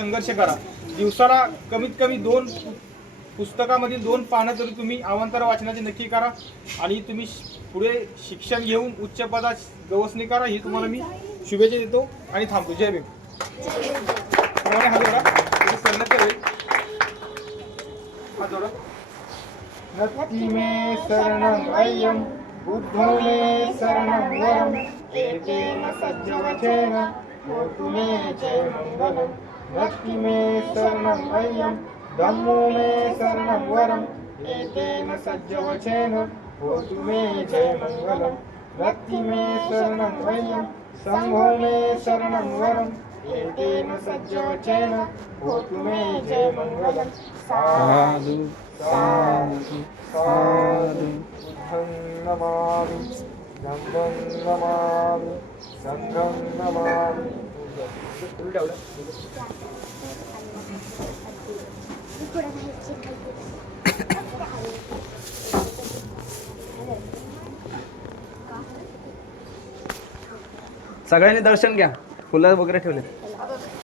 संघर्ष करा. दिवसाला कमीत कमी 2 पुस्तकामधील 2 पानं तरी तुम्ही अवांतर वाचनाचे नक्की करा आणि तुम्ही पुढे शिक्षण घेऊन उच्च पदात गवसणी करा. ही तुम्हाला मी शुभेच्छा देतो आणि थांबतो. जय भीम. हा जोडा सन्नत होईल. हा जोडा. नत्थि मे शरणं अय्यं बुद्धो मे शरणं वरं एकेन सज्जवचेन होतु मे जय मंगलम्. नत्थि मे शरणं अय्यं धम्मो मे शरणं वरं एकेन सज्जवचेन होतु मे जय मंगलम्. नत्थि मे शरणं अय्यं संघो मे शरणं वरं एकेन सज्जवचेन होतु मे जय मंगलम्. साधु साधु साधु. बुद्धं नमामि धम्मं नमामि संघं नमामि. सगळ्यांनी दर्शन घ्या. फुलं वगैरे ठेवले.